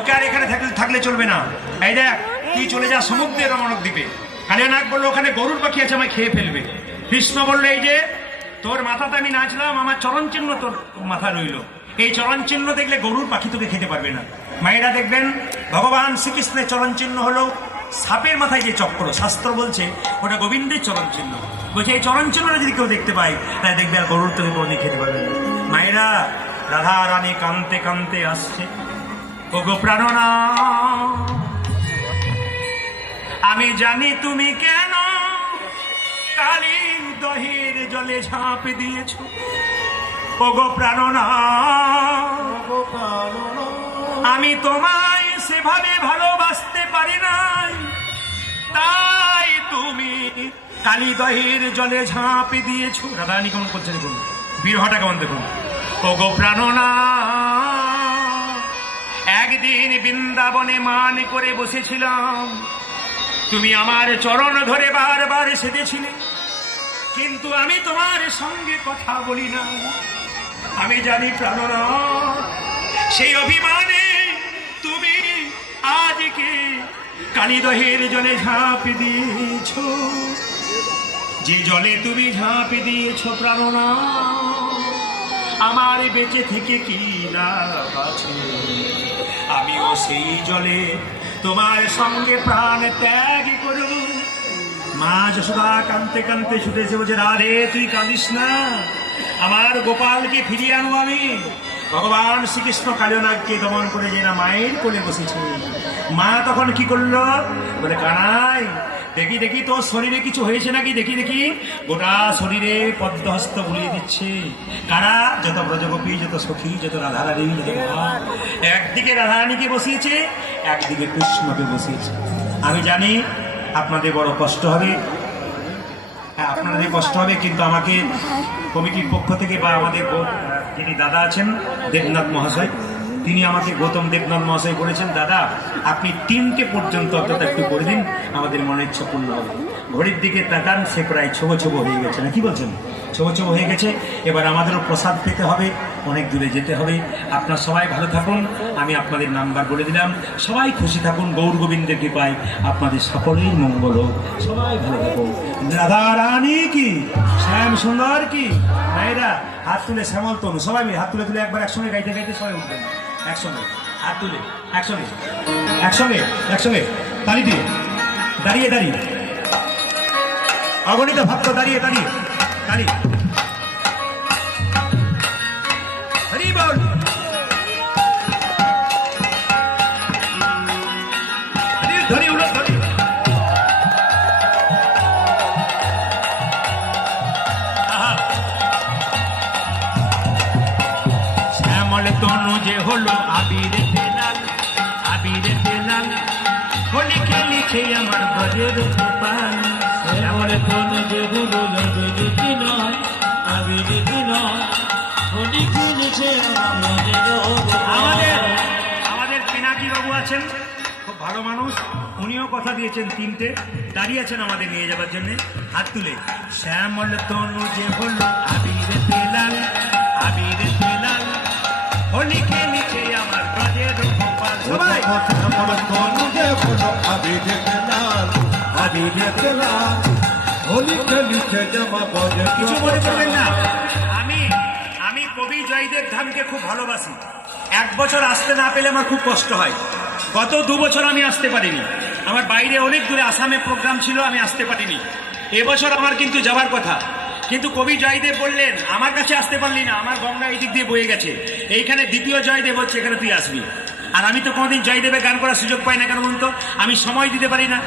তোকে আর এখানে থাকলে থাকলে চলবে না। এই দেখ, তুই চলে যা সমুদ্রে রমণক দ্বীপে। কালিয়ানাগ বলল, ওখানে গরুর পাখি আছে, আমায় খেয়ে ফেলবে। কৃষ্ণ বলল, এই যে, তোর মাথাতে আমি নাচলাম, আমার চরণ চিহ্ন তোর মাথা রইল। এই চরণ চিহ্ন দেখলে গরুর পাখি তোকে খেতে পারবে না। মায়েরা দেখবেন, ভগবান শ্রীকৃষ্ণের চরণ চিহ্ন হলো সাপের মাথায় যে চক্র, শাস্ত্র বলছে ওটা গোবিন্দের চরণ চিহ্ন বলছে, এই চরণ চিহ্নটা যদি কেউ দেখতে পায় তাই দেখবে আর গরুর তোকে কোনদিন খেতে পারবে না। মায়েরা রাধা রানী কানতে কানতে আসছে। ও গো প্রাণনা। আমি জানি তুমি কেন কালী দহির জলে ঝাঁপ দিয়েছ। ও গো প্রাণনা। আমি তোমায় সেভাবে ভালোবাসতে পারি নাই। তাই তুমি কালী দহির জলে ঝাঁপ দিয়েছ। রাধারানী কেমন করছে দেখুন? বীরহটা কেমন দেখুন? ও গো প্রাণনা। একদিন বৃন্দাবনে মান করে বসেছিলাম। তুমি আমার চরণ ধরে বারবার সেজেছিলে। কিন্তু আমি তোমার সঙ্গে কথা বলি না। আমি জানি প্রাণনা সেই অভিমানে তুমি আজকে কালীদহের জলে ঝাঁপ দিয়েছ। যে জলে তুমি ঝাঁপ দিয়েছ প্রাণনা আমার বেঁচে থেকে কি লাভ আছে? আমিও সেই জলে তোমার সঙ্গে প্রাণ ত্যাগ করব। মা যশোদা কানতে কানতে ছুটেছে বলছে, রাধে, তুই কাঁদিস না। আমার গোপালকে ফিরিয়ে আনব আমি। ভগবান শ্রীকৃষ্ণ কালীনাগকে দমন করে যে না মায়ের কোলে বসেছে। মা তখন কি করল? বলে, কানাই দেখি দেখি, তোর শরীরে কিছু হয়েছে নাকি? দেখি দেখি। গোটা শরীরে পদ্মহস্ত বুলিয়ে দিচ্ছে। কারা? যত ব্রজগোপী, যত সখী, যত রাধারানী, যত একদিকে রাধারানীকে বসিয়েছে, একদিকে কৃষ্ণকে বসিয়েছে। আমি জানি আপনাদের বড় কষ্ট হবে। হ্যাঁ আপনাদের কষ্ট হবে, কিন্তু আমাকে কমিটির পক্ষ থেকে বা আমাদের যিনি দাদা আছেন, দেবনাথ মহাশয় তিনি আমাকে গৌতম দেবনাথ মহাশয় বলেছেন, দাদা, আপনি তিনটে পর্যন্ত অন্তত একটু করে দিন, আমাদের মনের ইচ্ছা পূর্ণ হবে। ঘড়ির দিকে তাকান, সে প্রায় ছোবো ছোবো হয়ে গেছে। না, কি বলছেন? ছোবো ছোবো হয়ে গেছে। এবার আমাদেরও প্রসাদ পেতে হবে, অনেক দূরে যেতে হবে। আপনার সবাই ভালো থাকুন, আমি আপনাদের নাম্বার বলে দিলাম। সবাই খুশি থাকুন, গৌর গোবিন্দের কৃপায় আপনাদের সকলেই মঙ্গল হোক। সবাই ভালো থাকুন। রাধা রানী কি? শ্যাম সুন্দর কি? ভাইরা হাত তুলে শ্যামল তনু, সবাই হাত তুলে তুলে একবার একসঙ্গে গাইতে গাইতে সবাই উঠবেন। একসঙ্গে, হাত তুলে, একসঙ্গে একসঙ্গে একসঙ্গে, তালি দিয়ে, দাঁড়িয়ে দাঁড়িয়ে। অগণিত ভক্ত দাঁড়িয়ে দাঁড়িয়ে দাঁড়িয়ে। আমার কোন আমাদের আমাদের পিনাকি বাবু আছেন, খুব ভালো মানুষ। উনিও কথা দিয়েছেন তিনটে। দাঁড়িয়ে আছেন আমাদের নিয়ে যাবার জন্য। হাত তুলে। শ্যামল তনু যে হলো, আবির তেলাল আবির তেলাল কিছু মনে না। আমি আমি কবি জয়দেব ধামকে খুব ভালোবাসি। এক বছর আসতে না পেলে আমার খুব কষ্ট হয়। গত দু বছর আমি আসতে পারিনি। আমার বাইরে অনেক দূরে আসামে প্রোগ্রাম ছিল, আমি আসতে পারিনি। এবছর আমার কিন্তু যাওয়ার কথা। কিন্তু কবি জয়দেব বললেন, আমার কাছে আসতে পারলি না, আমার গঙ্গা এই দিয়ে বয়ে গেছে। এইখানে দ্বিতীয় জয়দেব হচ্ছে, এখানে তুই আসবি। আর আমি তো কোনোদিন জয়দেবে গান করার সুযোগ পাই না কেন বলুন তো? আমি সময় দিতে পারি না।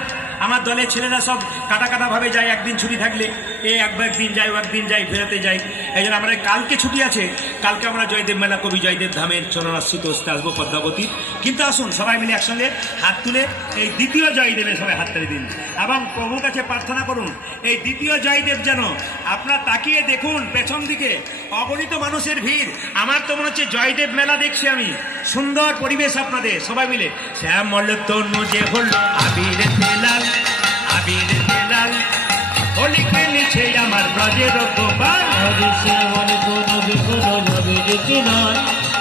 আমার দলের ছেলেরা সব কাটা কাটা ভাবে যায়, একদিন ছুটি থাকলে, এ একবার একদিন যাই ও একদিন যাই ফেরাতে যাই এই জন্য আমরা কালকে ছুটি আছে। কালকে আমরা জয়দেব মেলা কবি, জয়দেব ধামের চরণাশ্রিত হস্তে আসব পদ্মাবতী। কিন্তু আসুন, সবাই মিলে একসঙ্গে হাত তুলে এই দ্বিতীয় জয়দেবে সবাই হাত তালি দিন। এবং প্রভুর কাছে প্রার্থনা করুন, এই দ্বিতীয় জয়দেব যেন আপনার তাকিয়ে দেখুন পেছন দিকে। অগণিত মানুষের ভিড়। আমার তো মনে হচ্ছে জয়দেব মেলা দেখছি আমি। সুন্দর পরিবেশ আপনাদের সবাই মিলে। শ্যামল তনু যে হলো আবির তেলাল আবির তেলাল হোলি খেলেছে আমার ব্রজের গোপাল শ্যামল কোন যে হলো আবিদিতি নয়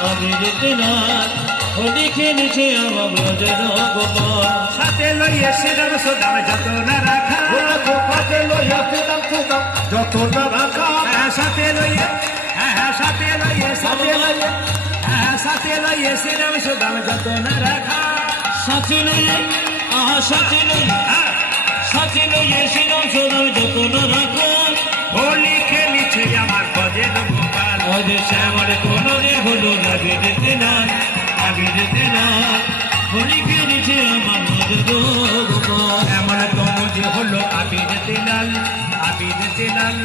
আবিদিতি নয়। হোলি খেলেছে আমার ব্রজের গোপাল সাথে লইয়ে শ্রীরাম সুদাম যত না রাখা। গোপাকে লইয়া সেদাম সেদাম যত না রাখা। হ্যাঁ, সাথে লইয়ে লইয়ে শ্রীরাম সুদাম যত না রাখা লইয়ে আহা হ্যাঁ, সাথে লইয়ে শ্রীরাম সদাম যতন রাখো হোলি খেলিছে আমার ভজের গোপাল ওদের শ্যামার কোনো রে হলো লাগে যেতে না আগে যেতে না হোলি খেলেছে আমার গোপাল এমন তনুজ হলো আবির লাল আবির লাল।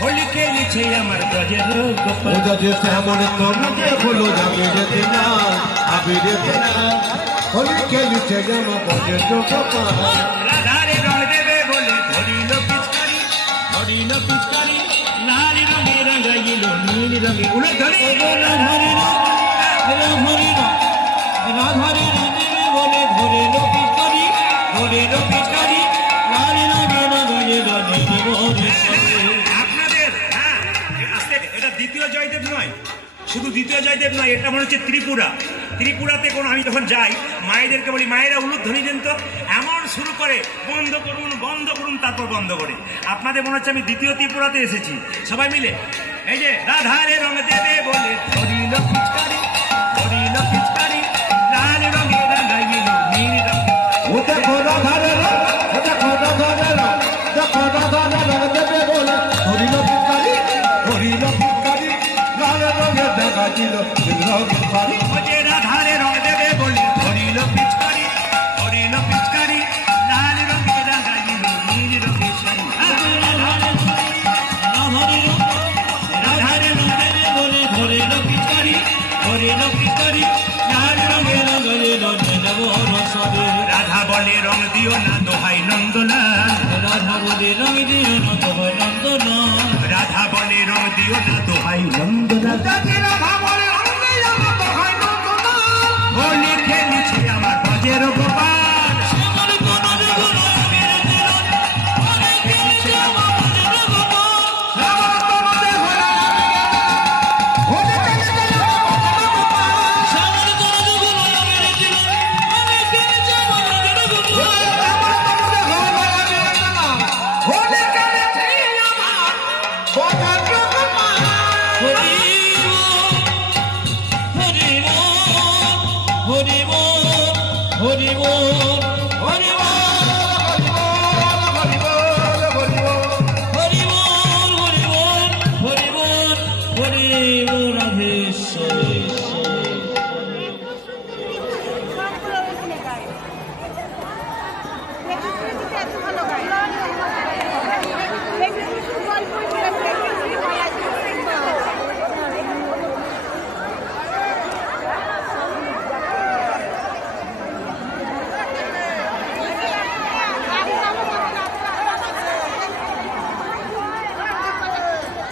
হোলি খেলিছে আমার ব্রজের গোপাল যে তেমন তনুকে হলো যাবে যেতে না আবি যেতে না হোলি খেলিছে বজে তো গোপাল রাধারে রং দেবে বলে ধরিল পিচকারি ধরিল পিচকারি। লাল রঙে রঙাইল নীল রঙে উলে ধরি। রাধারি রাধারি রাধারি রাধেবে বলে ধরে দ্বিতীয় জয়দেব নয়, এটা মনে হচ্ছে ত্রিপুরা। ত্রিপুরাতে কোনো, আমি যখন যাই, মায়েদেরকে বলি, মায়েরা উলুধ্বনি দেন তো? এমন শুরু করে, বন্ধ করুন বন্ধ করুন, তারপর বন্ধ করে। আপনাদের মনে হচ্ছে আমি দ্বিতীয় ত্রিপুরাতে এসেছি। সবাই মিলে, এই যে রাধারে রং দেবে বলে ধরিল পিচকারি ধরিল পিচকারি লাল রঙে নীল রঙে রাধারে Gracias.